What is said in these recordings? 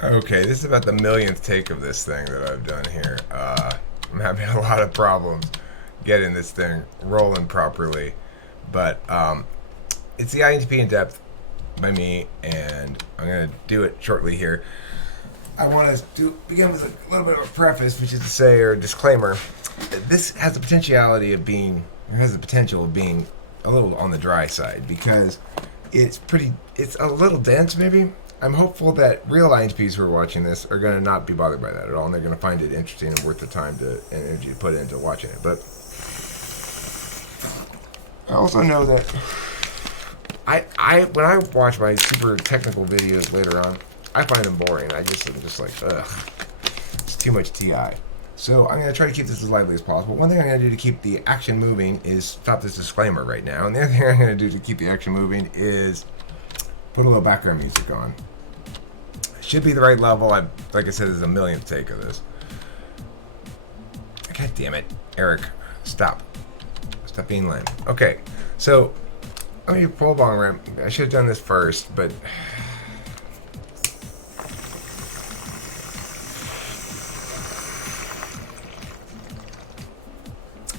Okay, this is about the millionth take of this thing that I've done here. I'm having a lot of problems getting this thing rolling properly, but it's the INTP in depth by me, and I'm gonna do it shortly here. I want to begin with a little bit of a preface, which is to say, or a disclaimer. This has the potentiality of being, or has the potential of being, a little on the dry side because it's a little dense, maybe. I'm hopeful that real INTPs who are watching this are going to not be bothered by that at all, and they're going to find it interesting and worth the time and energy to put into watching it. But I also know that when I watch my super technical videos later on, I find them boring. I'm just like, ugh, it's too much TI. So I'm going to try to keep this as lively as possible. One thing I'm going to do to keep the action moving is stop this disclaimer right now. And the other thing I'm going to do to keep the action moving is put a little background music on. Should be the right level. Like I said, this is a millionth take of this. God damn it. Eric, stop. Stop being lame. Okay, so let me pull bong ramp. I should have done this first, but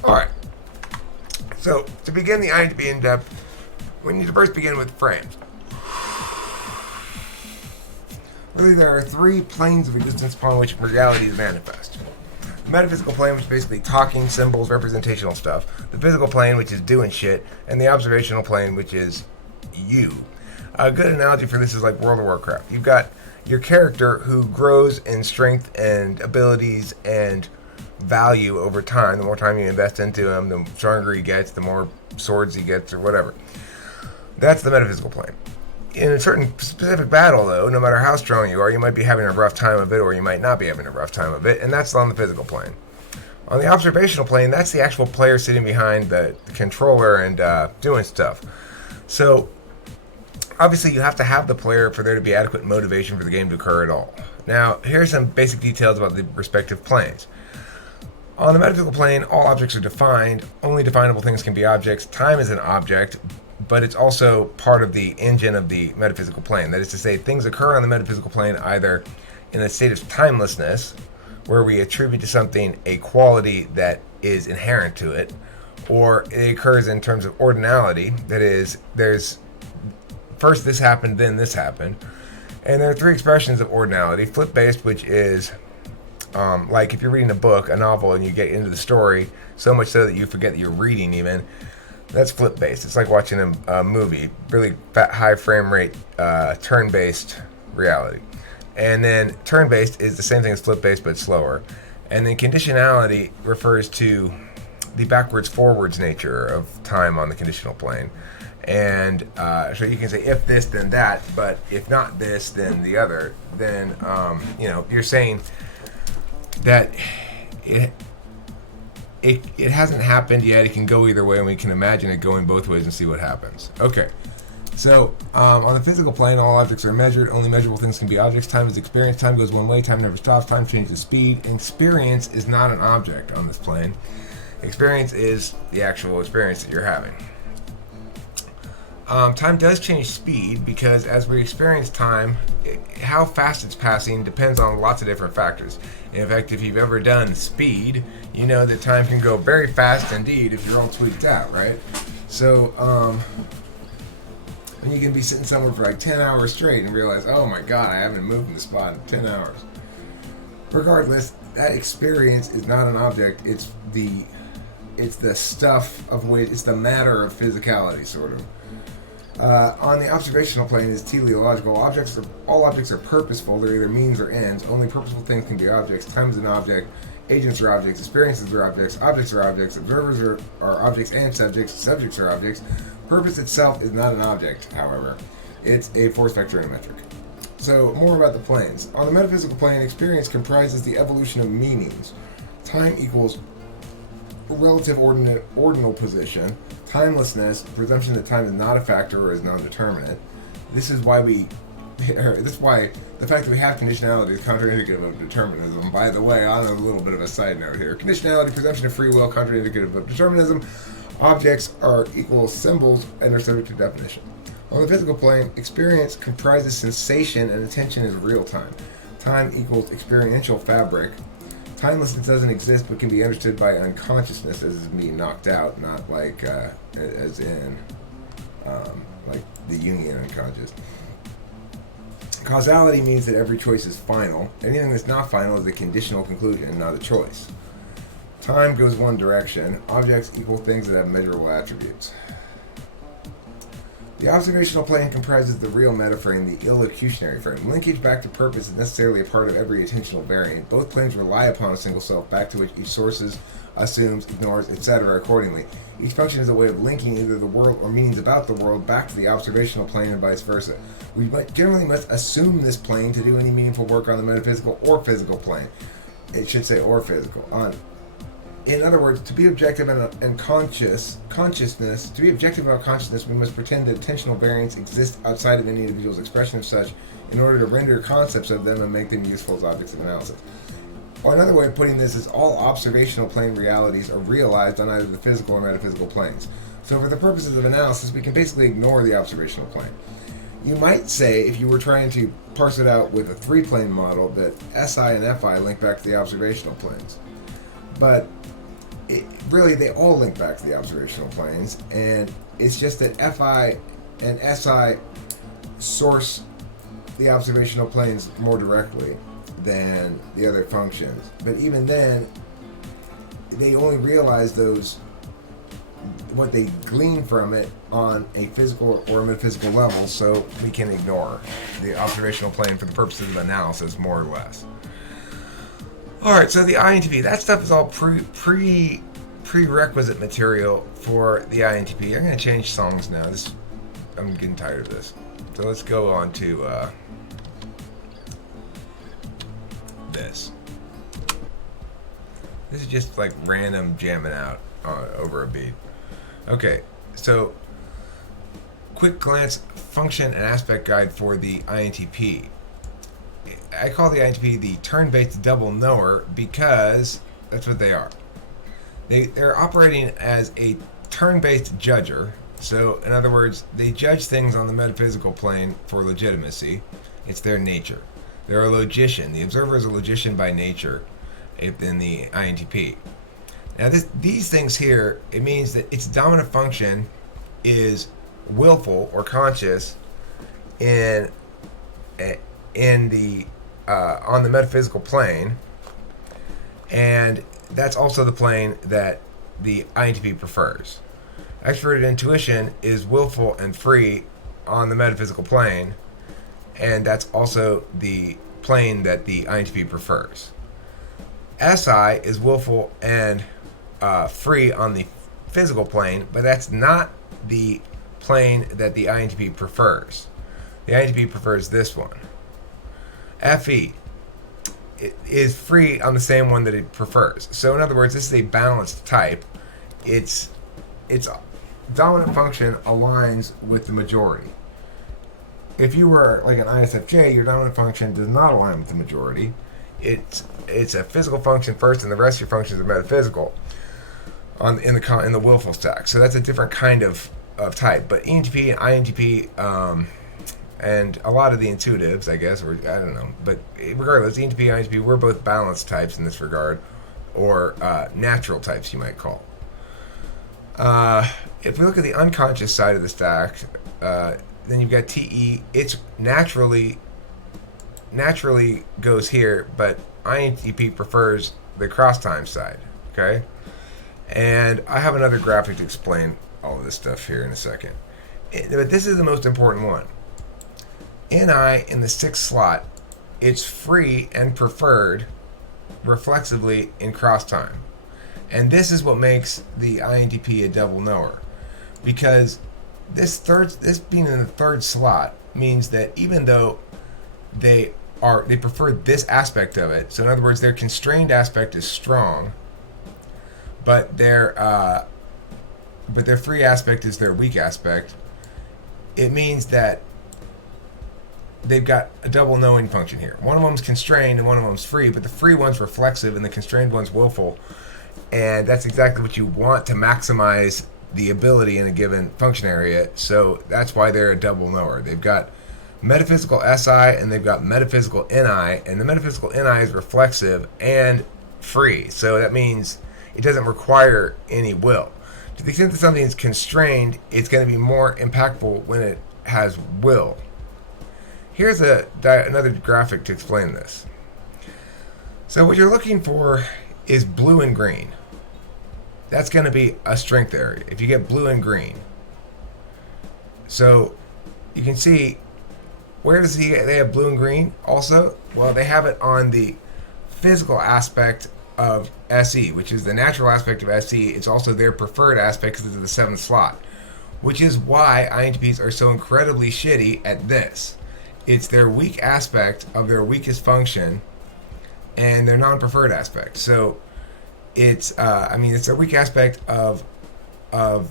alright. So, to begin the INTP in depth, we need to first begin with frames. Really, there are three planes of existence upon which reality is manifest. The metaphysical plane, which is basically talking, symbols, representational stuff. The physical plane, which is doing shit. And the observational plane, which is you. A good analogy for this is like World of Warcraft. You've got your character who grows in strength and abilities and value over time. The more time you invest into him, the stronger he gets, the more swords he gets, or whatever. That's the metaphysical plane. In a certain specific battle, though, no matter how strong you are, you might be having a rough time of it, or you might not be having a rough time of it, and that's on the physical plane. On the observational plane, that's the actual player sitting behind the controller and doing stuff. So, obviously, you have to have the player for there to be adequate motivation for the game to occur at all. Now, here's some basic details about the respective planes. On the metaphysical plane, all objects are defined. Only definable things can be objects. Time is an object, but it's also part of the engine of the metaphysical plane. That is to say, things occur on the metaphysical plane either in a state of timelessness, where we attribute to something a quality that is inherent to it, or it occurs in terms of ordinality. That is, there's first this happened, then this happened. And there are three expressions of ordinality. Flip-based, which is like if you're reading a book, a novel, and you get into the story so much so that you forget that you're reading even. That's flip-based. It's like watching a movie, really high frame rate, turn-based reality. And then turn-based is the same thing as flip-based, but slower. And then conditionality refers to the backwards-forwards nature of time on the conditional plane. And so you can say if this, then that, but if not this, then the other. Then you're saying that it hasn't happened yet. It can go either way, and we can imagine it going both ways and see what happens. Okay, so on the physical plane, all objects are measured. Only measurable things can be objects. Time is experience. Time goes one way. Time never stops. Time changes speed. Experience is not an object on this plane. Experience is the actual experience that you're having. Time does change speed because as we experience time, how fast it's passing depends on lots of different factors. In fact, if you've ever done speed, you know that time can go very fast indeed if you're all tweaked out, right? So, and you can be sitting somewhere for like 10 hours straight and realize, oh my god, I haven't moved from the spot in 10 hours. Regardless, that experience is not an object. It's the stuff of which, it's the matter of physicality, sort of. On the observational plane is teleological. All objects are purposeful. They're either means or ends. Only purposeful things can be objects. Time is an object. Agents are objects. Experiences are objects. Objects are objects. Observers are objects and subjects. Subjects are objects. Purpose itself is not an object, however. It's a force vector and a metric. So, more about the planes. On the metaphysical plane, experience comprises the evolution of meanings. Time equals relative ordinal position. Timelessness, presumption that time is not a factor or is non-determinate. This is why the fact that we have conditionality is contraindicative of determinism. By the way, on a little bit of a side note here, conditionality, presumption of free will, contraindicative of determinism. Objects are equal symbols and are subject to definition. On the physical plane, experience comprises sensation and attention is real time. Time equals experiential fabric. Timelessness doesn't exist but can be understood by unconsciousness as being knocked out, not like as in like the Jungian unconscious. Causality means that every choice is final. Anything that's not final is a conditional conclusion, not a choice. Time goes one direction. Objects equal things that have measurable attributes. The observational plane comprises the real metaframe, the illocutionary frame. Linkage back to purpose is necessarily a part of every attentional variant. Both planes rely upon a single self, back to which each sources, assumes, ignores, etc. accordingly. Each function is a way of linking either the world or meanings about the world back to the observational plane and vice versa. We generally must assume this plane to do any meaningful work on the metaphysical or physical plane. It should say or physical. In other words, to be objective and consciousness, to be objective about consciousness, we must pretend that attentional variants exist outside of any individual's expression of such in order to render concepts of them and make them useful as objects of analysis. Or another way of putting this is all observational plane realities are realized on either the physical or metaphysical planes. So for the purposes of analysis, we can basically ignore the observational plane. You might say, if you were trying to parse it out with a three-plane model, that SI and FI link back to the observational planes. But really, they all link back to the observational planes, and it's just that FI and SI source the observational planes more directly than the other functions. But even then, they only realize what they glean from it on a physical or metaphysical level, so we can ignore the observational plane for the purposes of analysis, more or less. Alright, so the INTP, that stuff is all prerequisite material for the INTP. I'm going to change songs now. I'm getting tired of this. So let's go on to this. This is just like random jamming out over a beat. Okay, so quick glance function and aspect guide for the INTP. I call the INTP the turn-based double knower because that's what they are. They're operating as a turn-based judger. So, in other words, they judge things on the metaphysical plane for legitimacy. It's their nature. They're a logician. The observer is a logician by nature in the INTP. Now, these things here, it means that its dominant function is willful or conscious on the metaphysical plane, and that's also the plane that the INTP prefers. Extroverted intuition is willful and free on the metaphysical plane, and that's also the plane that the INTP prefers. SI is willful and free on the physical plane, but that's not the plane that the INTP prefers. The INTP prefers this one. FE is free on the same one that it prefers. So in other words, this is a balanced type. Its dominant function aligns with the majority. If you were like an ISFJ, your dominant function does not align with the majority. It's a physical function first, and the rest of your functions are metaphysical in the willful stack. So that's a different kind of type. But ENTP and INTP and a lot of the intuitives, I guess, or I don't know. But regardless, ENTP and INTP, we're both balanced types in this regard, or natural types, you might call. If we look at the unconscious side of the stack, then you've got TE. It's naturally goes here, but INTP prefers the cross-time side, okay? And I have another graphic to explain all of this stuff here in a second. But this is the most important one. NI in the 6th slot, it's free and preferred reflexively in cross-time. And this is what makes the INTP a double knower. Because this being in the 3rd slot means that even though they prefer this aspect of it, so in other words, their constrained aspect is strong, but their free aspect is their weak aspect. It means that they've got a double knowing function here. One of them's constrained and one of them's free, but the free one's reflexive and the constrained one's willful. And that's exactly what you want to maximize the ability in a given function area. So that's why they're a double knower. They've got metaphysical SI, and they've got metaphysical NI, and the metaphysical NI is reflexive and free. So that means it doesn't require any will. To the extent that something is constrained, it's going to be more impactful when it has will. Here's another graphic to explain this. So what you're looking for is blue and green. That's going to be a strength area if you get blue and green. So you can see, where does they have blue and green also? Well, they have it on the physical aspect of SE, which is the natural aspect of SE. It's also their preferred aspect because it's the 7th slot, which is why INTPs are so incredibly shitty at this. It's their weak aspect of their weakest function and their non-preferred aspect. So it's it's a weak aspect of a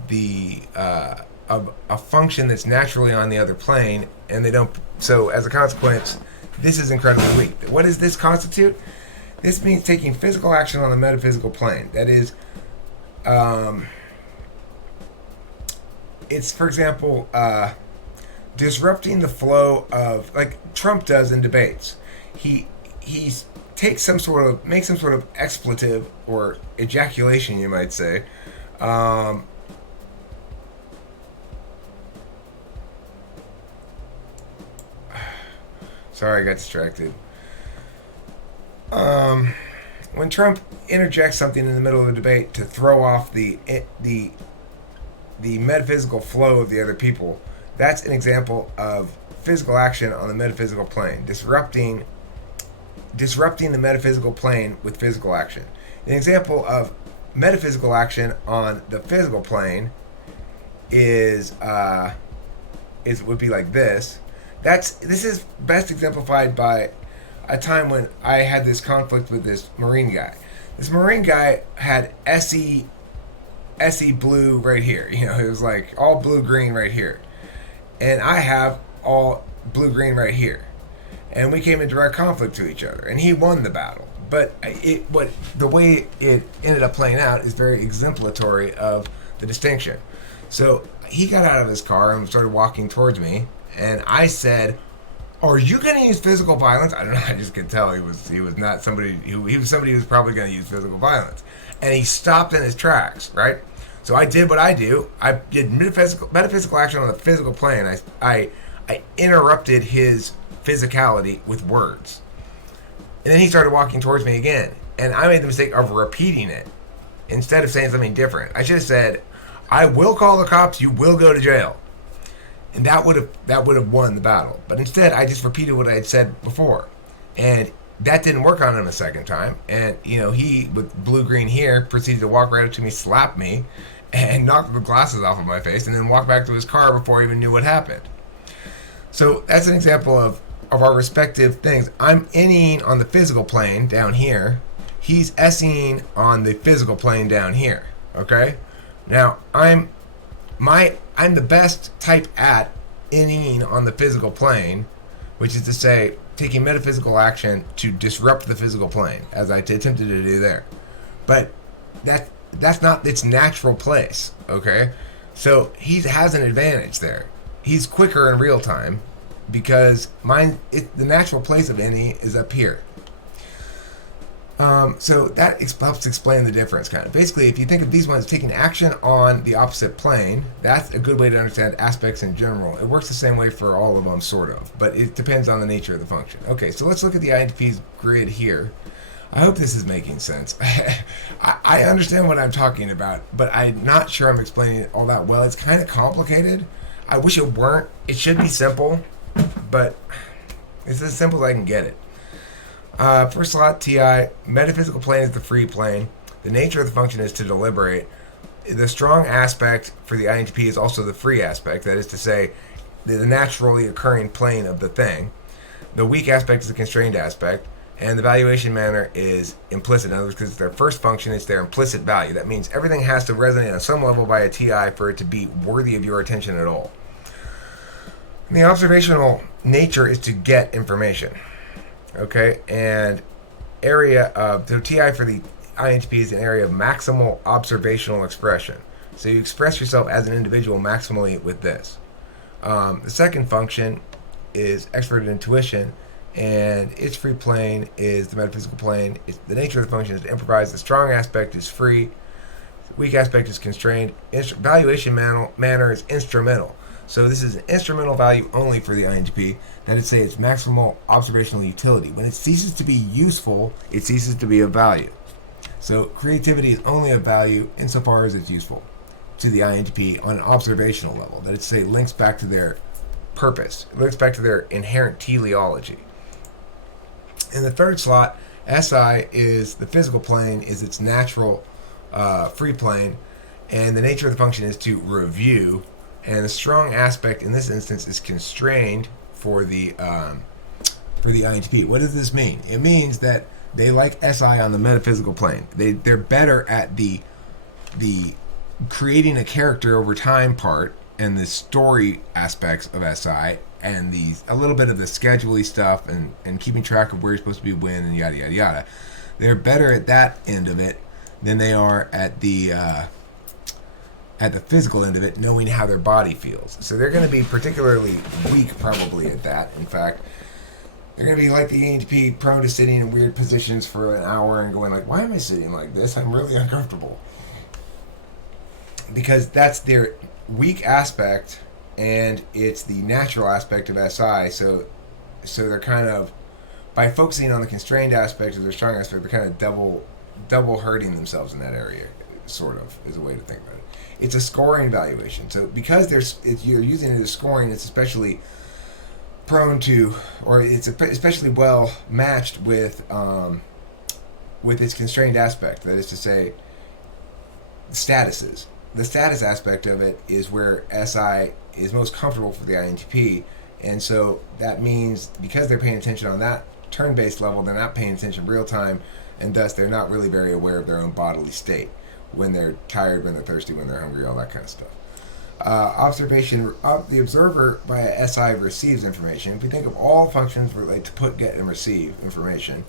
function that's naturally on the other plane, and they don't. So as a consequence, this is incredibly weak. What does this constitute? This means taking physical action on the metaphysical plane. That is, it's, for example, disrupting the flow of, like Trump does in debates. He makes some sort of expletive or ejaculation, you might say. Sorry, I got distracted. When Trump interjects something in the middle of a debate to throw off the metaphysical flow of the other people, that's an example of physical action on the metaphysical plane, disrupting the metaphysical plane with physical action. An example of metaphysical action on the physical plane would be like this. This is best exemplified by a time when I had this conflict with this Marine guy. This Marine guy had SE blue right here. You know, it was like all blue green right here. And I have all blue green right here. And we came in direct conflict to each other, and he won the battle. But the way it ended up playing out is very exemplary of the distinction. So he got out of his car and started walking towards me, and I said, "Are you going to use physical violence?" I don't know. I just could tell he was not somebody who he was somebody who was probably going to use physical violence, and he stopped in his tracks. Right. So I did what I do. I did metaphysical action on the physical plane. I interrupted his physicality with words, and then he started walking towards me again, and I made the mistake of repeating it instead of saying something different. I should have said, "I will call the cops. You will go to jail." And that would have won the battle. But instead, I just repeated what I had said before, and that didn't work on him a second time. And he, with blue-green here, proceeded to walk right up to me, slap me, and knock the glasses off of my face, and then walk back to his car before I even knew what happened. So that's an example of our respective things. I'm inning on the physical plane down here. He's SEing on the physical plane down here. Okay? Now, I'm the best type at inning on the physical plane, which is to say, taking metaphysical action to disrupt the physical plane, as I attempted to do there. But that's not its natural place, okay? So he has an advantage there. He's quicker in real time because the natural place of any is up here. So that helps explain the difference, kind of. Basically, if you think of these ones taking action on the opposite plane, that's a good way to understand aspects in general. It works the same way for all of them, sort of, but it depends on the nature of the function. Okay, so let's look at the INTP's grid here. I hope this is making sense. I understand what I'm talking about, but I'm not sure I'm explaining it all that well. It's kind of complicated. I wish it weren't. It should be simple, but it's as simple as I can get it. First slot, TI, metaphysical plane is the free plane. The nature of the function is to deliberate. The strong aspect for the INTP is also the free aspect, that is to say, the naturally occurring plane of the thing. The weak aspect is the constrained aspect, and the valuation manner is implicit. In other words, because it's their first function, it's their implicit value. That means everything has to resonate on some level by a TI for it to be worthy of your attention at all. And the observational nature is to get information. Okay, and so TI for the INTP is an area of maximal observational expression. So you express yourself as an individual maximally with this. The second function is extroverted intuition, and its free plane is the metaphysical plane. The nature of the function is to improvise. The strong aspect is free. The weak aspect is constrained. Valuation manner is instrumental. So this is an instrumental value only for the INTP. That is, say, its maximal observational utility. When it ceases to be useful, it ceases to be of value. So creativity is only of value insofar as it's useful to the INTP on an observational level. That is, say, links back to their purpose. It links back to their inherent teleology. In the third slot, SI is the physical plane, is its natural free plane, and the nature of the function is to review. And the strong aspect in this instance is constrained for the INTP. What does this mean? It means that they like SI on the metaphysical plane. They're better at the creating a character over time part and the story aspects of SI, and a little bit of the schedule-y stuff and keeping track of where you're supposed to be when and yada yada yada. They're better at that end of it than they are at the physical end of it, knowing how their body feels. So they're going to be particularly weak probably at that. In fact, they're going to be like the ENTP, prone to sitting in weird positions for an hour and going like, why am I sitting like this? I'm really uncomfortable. Because that's their weak aspect, and it's the natural aspect of SI. So they're kind of, by focusing on the constrained aspect of their strong aspect, they're kind of double hurting themselves in that area, sort of, is a way to think about it. It's a scoring valuation. So because you're using it as scoring, it's especially prone to, or it's especially well matched with its constrained aspect. That is to say, statuses. The status aspect of it is where SI is most comfortable for the INTP, and so that means because they're paying attention on that turn-based level, they're not paying attention real time, and thus they're not really very aware of their own bodily state when they're tired, when they're thirsty, when they're hungry, all that kind of stuff. Observation, the observer via SI receives information. If you think of all functions relate to put, get, and receive information,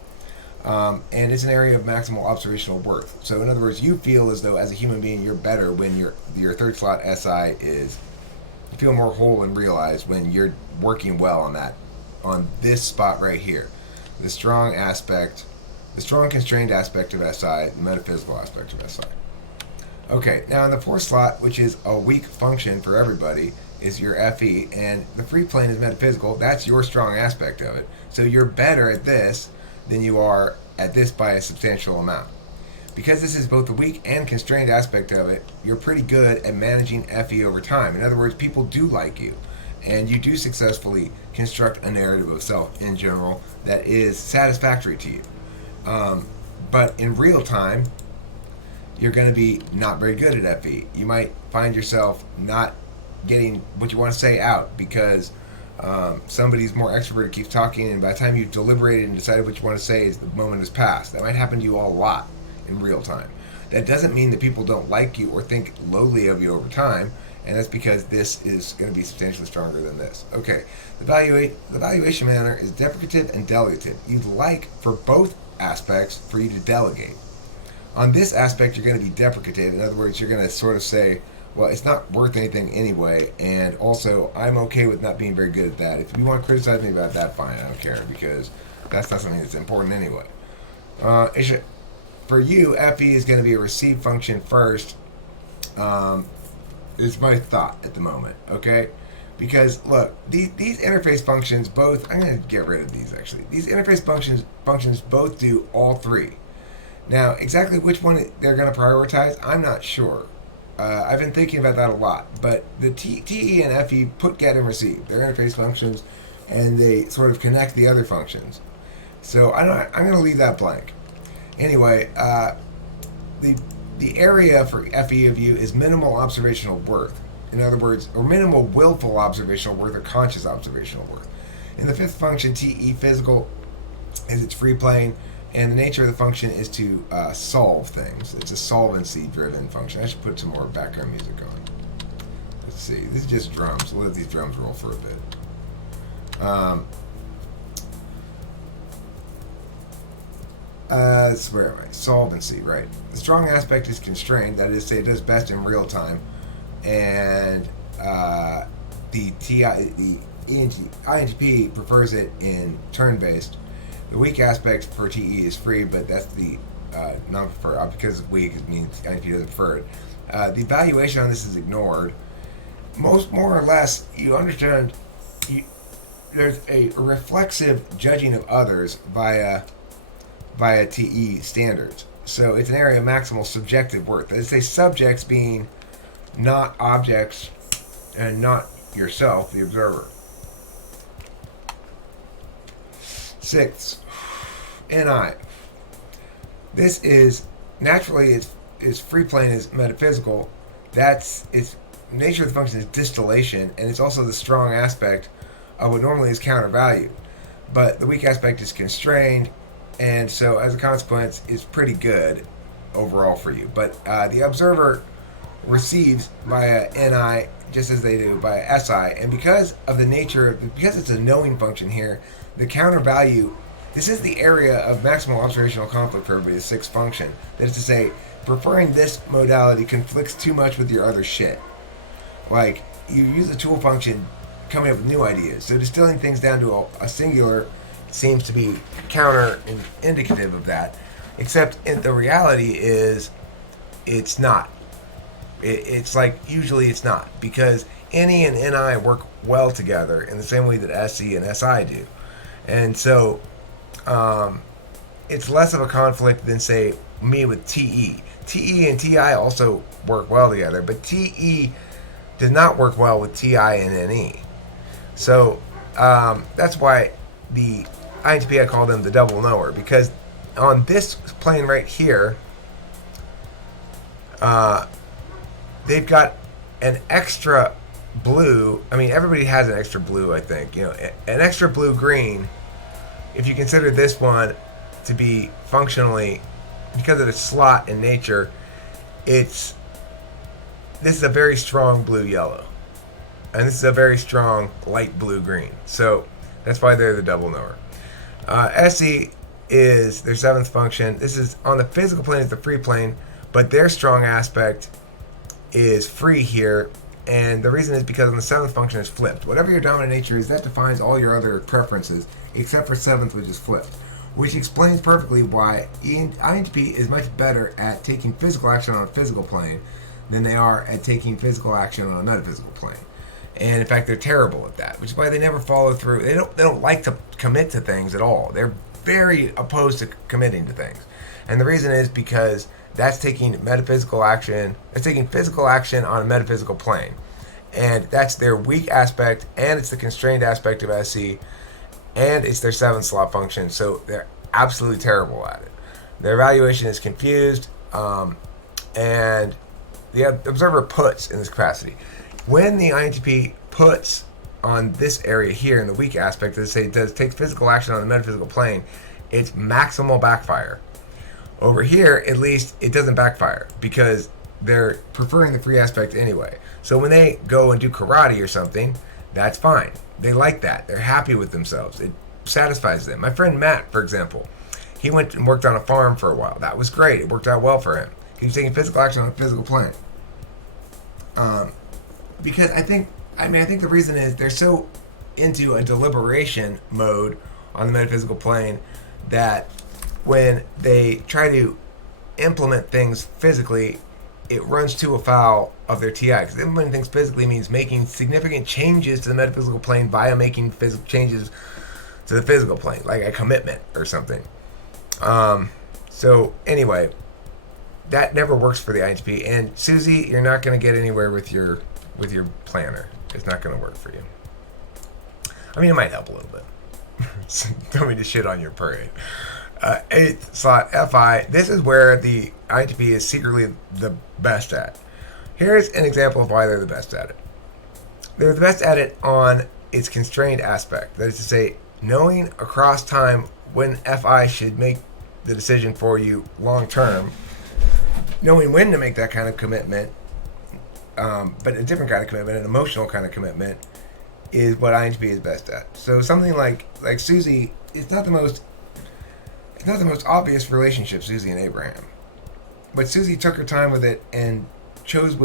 and it's an area of maximal observational worth. So in other words, you feel as though as a human being you're better when your third slot SI is, you feel more whole and realized when you're working well on this spot right here. The strong constrained aspect of SI, the metaphysical aspect of SI. Okay, now in the fourth slot, which is a weak function for everybody, is your FE, and the free plane is metaphysical. That's your strong aspect of it. So you're better at this than you are at this by a substantial amount. Because this is both the weak and constrained aspect of it, you're pretty good at managing FE over time. In other words, people do like you, and you do successfully construct a narrative of self in general that is satisfactory to you. But in real time, you're going to be not very good at FE. You might find yourself not getting what you want to say out because somebody's more extroverted, keeps talking, and by the time you've deliberated and decided what you want to say, the moment has passed. That might happen to you all a lot in real time. That doesn't mean that people don't like you or think lowly of you over time, and that's because this is going to be substantially stronger than this. Okay, the valuation manner is deprecative and delegative. You'd like for both aspects for you to delegate. On this aspect, you're going to be deprecative. In other words, you're going to sort of say, well, it's not worth anything anyway, and also, I'm okay with not being very good at that. If you want to criticize me about that, fine, I don't care, because that's not something that's important anyway. For you, FE is going to be a receive function first. Is my thought at the moment, okay? Because, look, these interface functions both, I'm going to get rid of these, actually. These interface functions both do all three. Now, exactly which one they're going to prioritize, I'm not sure. I've been thinking about that a lot. But the TE and FE put, get, and receive. They're interface functions, and they sort of connect the other functions. So I'm going to leave that blank. Anyway, the area for FE of you is minimal observational worth. In other words, or minimal willful observational worth or conscious observational worth. In the fifth function, TE physical is its free plane. And the nature of the function is to solve things. It's a solvency-driven function. I should put some more background music on. Let's see. This is just drums. We'll let these drums roll for a bit. Where am I? Solvency, right. The strong aspect is constrained. That is to say, it does best in real time. And the INTP prefers it in turn-based. The weak aspect for TE is free, but that's the non-preferred. Because it's weak, it means INTP doesn't prefer it. The evaluation on this is ignored. More or less, you understand. There's a reflexive judging of others via TE standards. So it's an area of maximal subjective worth. They say subjects being not objects and not yourself, the observer. Sixth, NI. This is naturally its free plane is metaphysical. That's its nature of the function is distillation, and it's also the strong aspect of what normally is countervalued. But the weak aspect is constrained, and so as a consequence, it's pretty good overall for you. But the observer receives via NI just as they do by SI, and because of the nature, because it's a knowing function here, the counter value, this is the area of maximal observational conflict for everybody, the sixth function. That is to say, preferring this modality conflicts too much with your other shit. Like, you use the tool function coming up with new ideas, so distilling things down to a singular seems to be counter indicative of that, except the reality is it's not. It's like, usually it's not, because NE and NI work well together in the same way that SE and SI do. And so it's less of a conflict than, say, me with TE. TE and TI also work well together, but TE does not work well with TI and NE. So that's why the INTP, I call them the double knower, because on this plane right here, they've got an extra blue. I mean, everybody has an extra blue, I think. You know, an extra blue-green, if you consider this one to be functionally, because of its slot in nature, this is a very strong blue-yellow. And this is a very strong light blue-green. So that's why they're the double knower. SE is their seventh function. This is on the physical plane, is the free plane, but their strong aspect is free here, and the reason is because on the seventh function is flipped. Whatever your dominant nature is, that defines all your other preferences, except for seventh, which is flipped, which explains perfectly why INTP is much better at taking physical action on a physical plane than they are at taking physical action on a metaphysical plane. And in fact, they're terrible at that, which is why they never follow through. They don't like to commit to things at all. They're very opposed to committing to things, and the reason is because that's taking metaphysical action. It's taking physical action on a metaphysical plane, and that's their weak aspect, and it's the constrained aspect of SE, and it's their seventh slot function. So they're absolutely terrible at it. Their evaluation is confused, and the observer puts in this capacity. When the INTP puts on this area here in the weak aspect, as I say, it takes physical action on the metaphysical plane, it's maximal backfire. Over here, at least, it doesn't backfire because they're preferring the free aspect anyway. So when they go and do karate or something, that's fine. They like that. They're happy with themselves. It satisfies them. My friend Matt, for example, he went and worked on a farm for a while. That was great. It worked out well for him. He was taking physical action on a physical plane. Because I think the reason is they're so into a deliberation mode on the metaphysical plane that when they try to implement things physically, it runs too afoul of their TI. Because implementing things physically means making significant changes to the metaphysical plane via making physical changes to the physical plane, like a commitment or something. So anyway, that never works for the INTP. And Susie, you're not going to get anywhere with your planner. It's not going to work for you. I mean, it might help a little bit. Don't mean to shit on your parade. Eighth slot, FI. This is where the INTP is secretly the best at. Here's an example of why they're the best at it. They're the best at it on its constrained aspect. That is to say, knowing across time when FI should make the decision for you long term, knowing when to make that kind of commitment, but a different kind of commitment, an emotional kind of commitment, is what INTP is best at. So something like Susie, it's not the most obvious relationship, Susie and Abraham. But Susie took her time with it and chose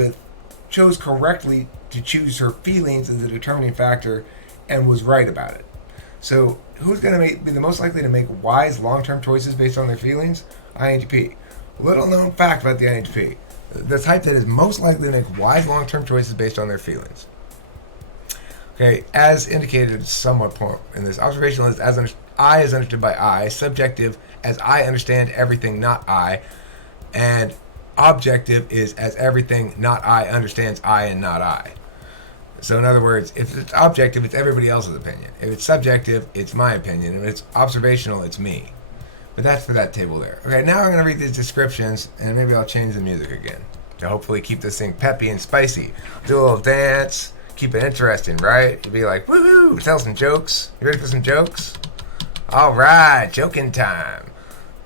correctly to choose her feelings as a determining factor and was right about it. So who's going to be the most likely to make wise long-term choices based on their feelings? INTP. Little known fact about the INTP. The type that is most likely to make wise long-term choices based on their feelings. Okay, as indicated somewhat in this, observational is I is understood by I, subjective as I understand everything not I, and objective is as everything not I understands I and not I. So in other words, if it's objective, it's everybody else's opinion. If it's subjective, it's my opinion. If it's observational, it's me. But that's for that table there. Okay, now I'm going to read these descriptions, and maybe I'll change the music again to hopefully keep this thing peppy and spicy. Do a little dance, keep it interesting, right? You'd be like, woohoo, tell some jokes. You ready for some jokes? All right, joking time.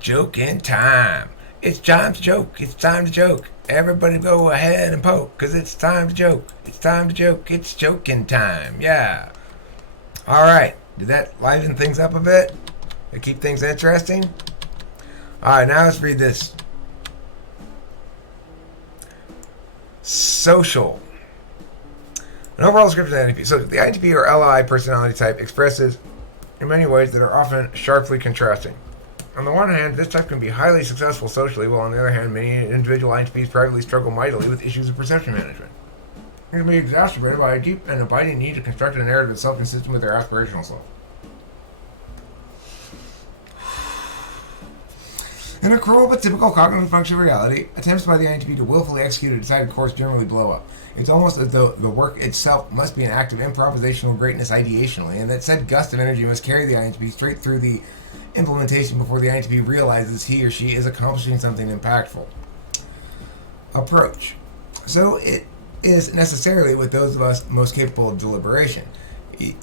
Joking time. It's time to joke. It's time to joke. Everybody go ahead and poke, because it's time to joke. It's time to joke. It's joking time. Yeah. All right. Did that liven things up a bit? To keep things interesting? All right, now let's read this. Social. An overall description of the INTP. So the INTP or LI personality type expresses in many ways that are often sharply contrasting. On the one hand, this type can be highly successful socially, while on the other hand, many individual INTPs privately struggle mightily with issues of perception management. It can be exacerbated by a deep and abiding need to construct a narrative that's self-consistent with their aspirational self. In a cruel but typical cognitive function of reality, attempts by the INTP to willfully execute a decided course generally blow up. It's almost as though the work itself must be an act of improvisational greatness ideationally, and that said gust of energy must carry the INTP straight through the implementation before the INTP realizes he or she is accomplishing something impactful. Approach. So it is necessarily with those of us most capable of deliberation.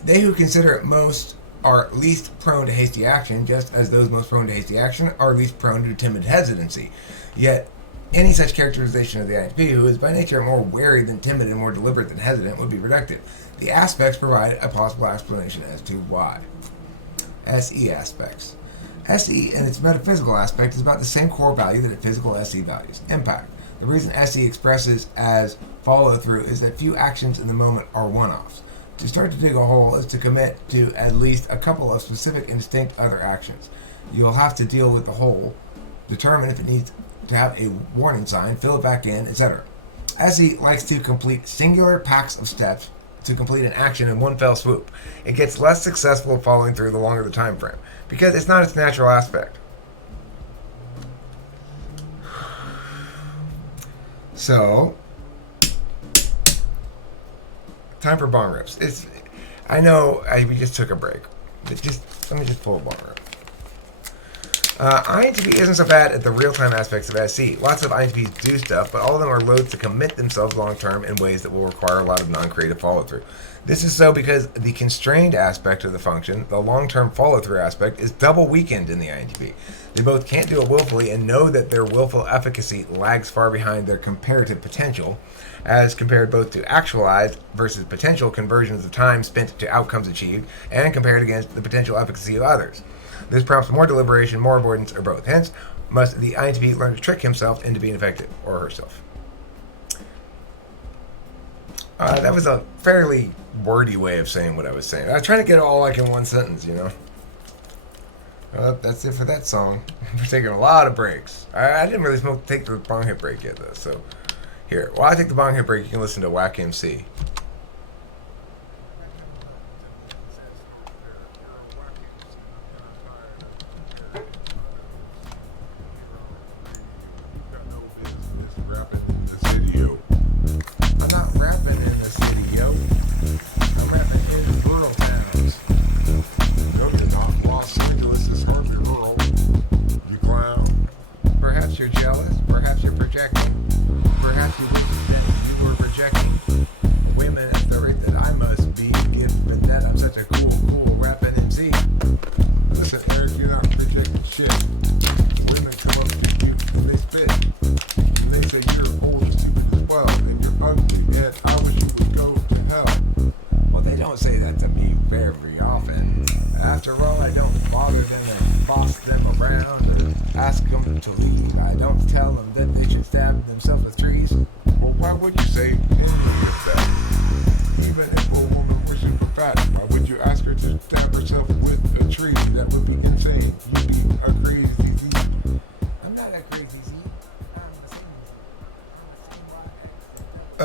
They who consider it most are least prone to hasty action, just as those most prone to hasty action are least prone to timid hesitancy. Yet, any such characterization of the INTP, who is by nature more wary than timid and more deliberate than hesitant, would be reductive. The aspects provide a possible explanation as to why. SE aspects. SE and its metaphysical aspect is about the same core value that its physical SE values. Impact. The reason SE expresses as follow-through is that few actions in the moment are one-offs. To start to dig a hole is to commit to at least a couple of specific and distinct other actions. You'll have to deal with the hole, determine if it needs to have a warning sign, fill it back in, etc. SE likes to complete singular packs of steps to complete an action in one fell swoop. It gets less successful following through the longer the time frame, because it's not its natural aspect. So, time for bong rips. I know we just took a break. Let me just pull a bong rip. INTP isn't so bad at the real-time aspects of SE. Lots of INTPs do stuff, but all of them are loath to commit themselves long-term in ways that will require a lot of non-creative follow-through. This is so because the constrained aspect of the function, the long-term follow-through aspect, is double weakened in the INTP. They both can't do it willfully and know that their willful efficacy lags far behind their comparative potential, as compared both to actualized versus potential conversions of time spent to outcomes achieved, and compared against the potential efficacy of others. This prompts more deliberation, more avoidance, or both. Hence, must the INTP learn to trick himself into being effective, or herself. That was a fairly wordy way of saying what I was saying. I was trying to get it all like in one sentence, you know. That's it for that song. We're taking a lot of breaks. I didn't really take the bong hit break yet, though. So, here. While I take the bong hit break, you can listen to Whack MC. You're jealous, perhaps you're projecting, perhaps you think that you were projecting. Wait a minute, the rate that I must be, given that I'm such a cool rapping MC. Listen, Eric, you're not projecting shit. Women come up to you and they spit. And they say you're old and stupid as well, and you're ugly, and I wish you would go to hell. Well, they don't say that to me very often. After all, I don't bother them and boss them around and ask them to leave. I don't tell them that they should stab themselves with trees. Well, why would you say anything like that? Even if a woman wishes for fat, why would you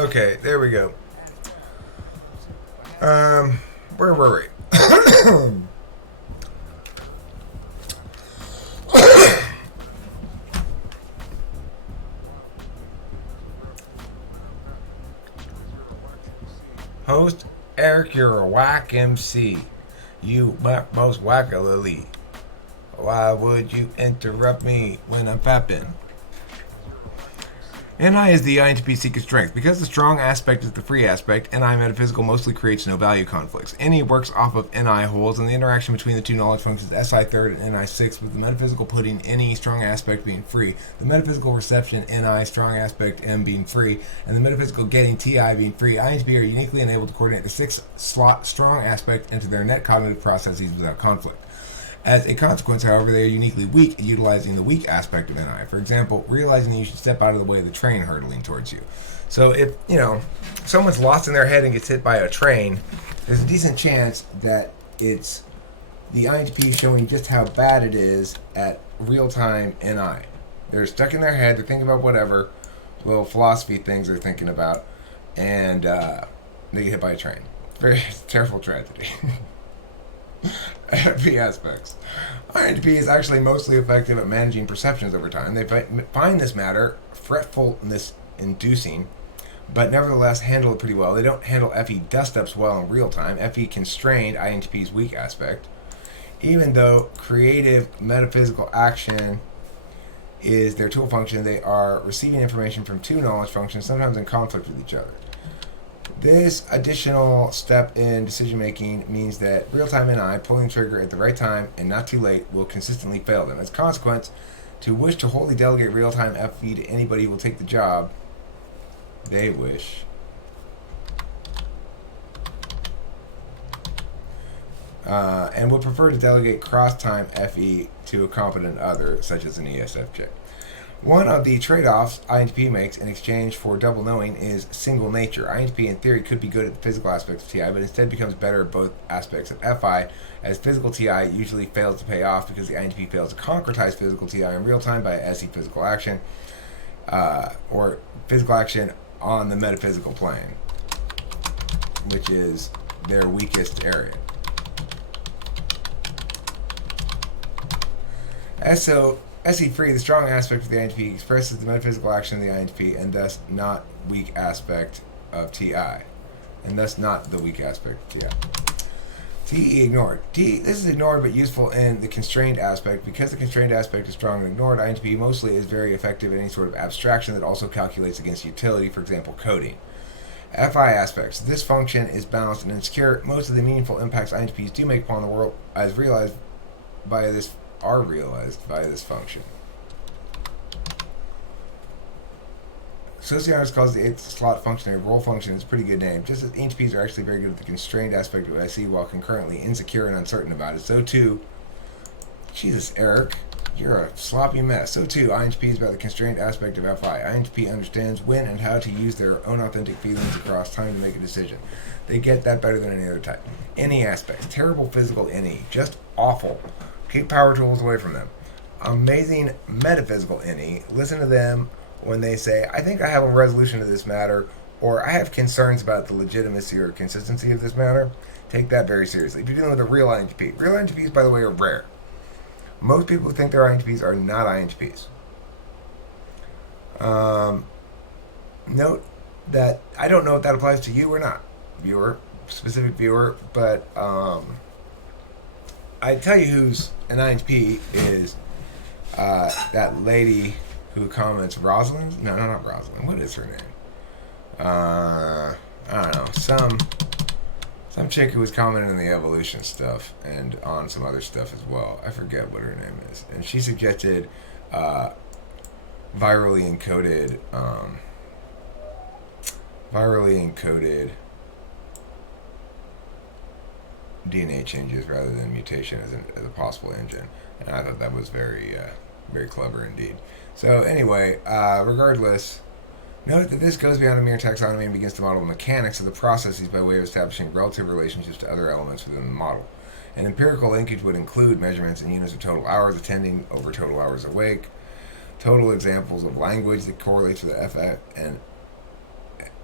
Okay, there we go. Where were we? Host Eric, you're a whack MC. You most wackily. Why would you interrupt me when I'm fapping? NI is the INTP secret strength. Because the strong aspect is the free aspect, NI metaphysical mostly creates no value conflicts. NE works off of NI holes, and the interaction between the two knowledge functions SI third and NI sixth, with the metaphysical putting NE strong aspect being free, the metaphysical reception NI strong aspect M being free, and the metaphysical getting TI being free. INTP are uniquely enabled to coordinate the 6-slot strong aspect into their net cognitive processes without conflict. As a consequence, however, they are uniquely weak at utilizing the weak aspect of NI. For example, realizing that you should step out of the way of the train hurtling towards you. So if, someone's lost in their head and gets hit by a train, there's a decent chance that it's the INTP showing just how bad it is at real-time NI. They're stuck in their head, they're thinking about whatever little philosophy things they're thinking about, and they get hit by a train. Very terrible tragedy. INTP aspects. INTP is actually mostly effective at managing perceptions over time. They find this matter fretfulness inducing, but nevertheless handle it pretty well. They don't handle FE dust-ups well in real time. FE constrained, INTP's weak aspect. Even though creative metaphysical action is their tool function, they are receiving information from two knowledge functions, sometimes in conflict with each other. This additional step in decision-making means that real-time NI, pulling the trigger at the right time and not too late, will consistently fail them. As a consequence, to wish to wholly delegate real-time FE to anybody who will take the job they wish, and would prefer to delegate cross-time FE to a competent other, such as an ESFJ. One of the trade-offs INTP makes in exchange for double knowing is single nature. INTP in theory could be good at the physical aspects of TI, but instead becomes better at both aspects of FI, as physical TI usually fails to pay off because the INTP fails to concretize physical TI in real time by SE physical action, or physical action on the metaphysical plane, which is their weakest area. SE free, the strong aspect of the INTP, expresses the metaphysical action of the INTP and thus not weak aspect of TI. And thus not the weak aspect of TI. TE ignored. This is ignored but useful in the constrained aspect. Because the constrained aspect is strong and ignored, INTP mostly is very effective in any sort of abstraction that also calculates against utility, for example, coding. FI aspects. This function is balanced and insecure. Most of the meaningful impacts INTPs do make upon the world are realized by this function. Socionics calls the 8th slot function a role function. It's a pretty good name. Just as INTPs are actually very good at the constrained aspect of SE while concurrently insecure and uncertain about it, so too, Jesus, Eric, you're a sloppy mess. So too, INTPs about the constrained aspect of FI. INTP understands when and how to use their own authentic feelings across time to make a decision. They get that better than any other type. NE aspects. Terrible physical NE. Just awful. Keep power tools away from them. Amazing metaphysical NE. Listen to them when they say, I think I have a resolution to this matter, or I have concerns about the legitimacy or consistency of this matter. Take that very seriously. If you're dealing with a real INTP. Real INTPs, by the way, are rare. Most people who think they're INTPs are not INTPs. Note that I don't know if that applies to you or not, specific viewer, but I tell you who's an INTP is that lady who comments, Rosalind? No, not Rosalind. What is her name? I don't know. Some chick who was commenting on the evolution stuff and on some other stuff as well. I forget what her name is. And she suggested virally encoded DNA changes rather than mutation as a possible engine. And I thought that was very clever indeed. So anyway, regardless, note that this goes beyond a mere taxonomy and begins to model the mechanics of the processes by way of establishing relative relationships to other elements within the model. An empirical linkage would include measurements in units of total hours attending over total hours awake, total examples of language that correlates with the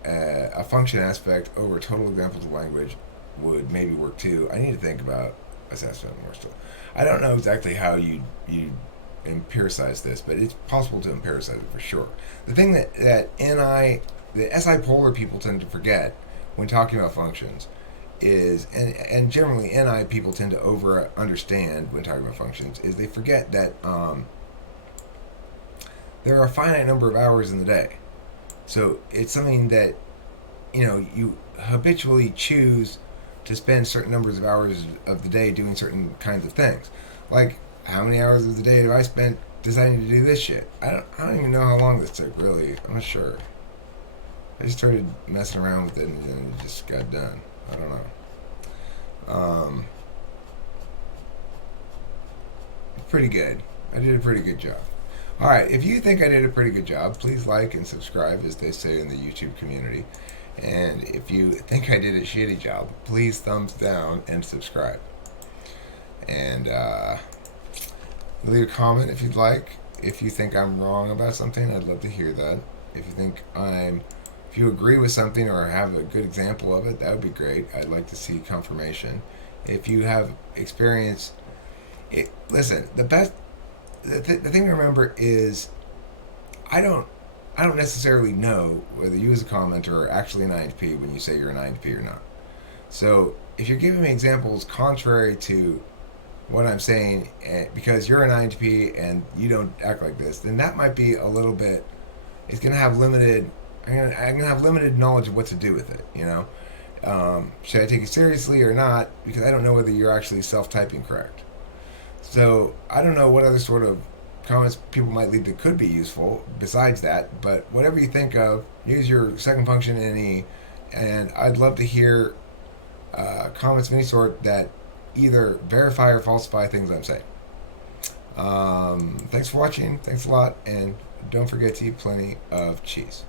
a function aspect over total examples of language would maybe work too. I need to think about assessment more still. I don't know exactly how you empiricize this, but it's possible to empiricize it for sure. The thing that the SI polar people tend to forget when talking about functions is, and generally NI people tend to over understand when talking about functions, is they forget that there are a finite number of hours in the day. So it's something that, you habitually choose to spend certain numbers of hours of the day doing certain kinds of things. Like, how many hours of the day have I spent deciding to do this shit? I don't even know how long this took, really. I'm not sure. I just started messing around with it and then it just got done. I don't know. Pretty good. I did a pretty good job. Alright, if you think I did a pretty good job, please like and subscribe, as they say in the YouTube community. And if you think I did a shitty job, please thumbs down and subscribe. And leave a comment if you'd like. If you think I'm wrong about something, I'd love to hear that. If you agree with something or have a good example of it, that would be great. I'd like to see confirmation. If you have experience, listen. The thing to remember is, I don't necessarily know whether you as a commenter are actually an INTP when you say you're an INTP or not. So if you're giving me examples contrary to what I'm saying, because you're an INTP and you don't act like this, then that might be a little bit. It's gonna have limited. I'm gonna have limited knowledge of what to do with it. Should I take it seriously or not? Because I don't know whether you're actually self-typing correct. So I don't know what other sort of comments people might leave that could be useful besides that. But whatever you think of, use your second function in E, and I'd love to hear comments of any sort that either verify or falsify things I'm saying. Thanks for watching. Thanks a lot, and don't forget to eat plenty of cheese.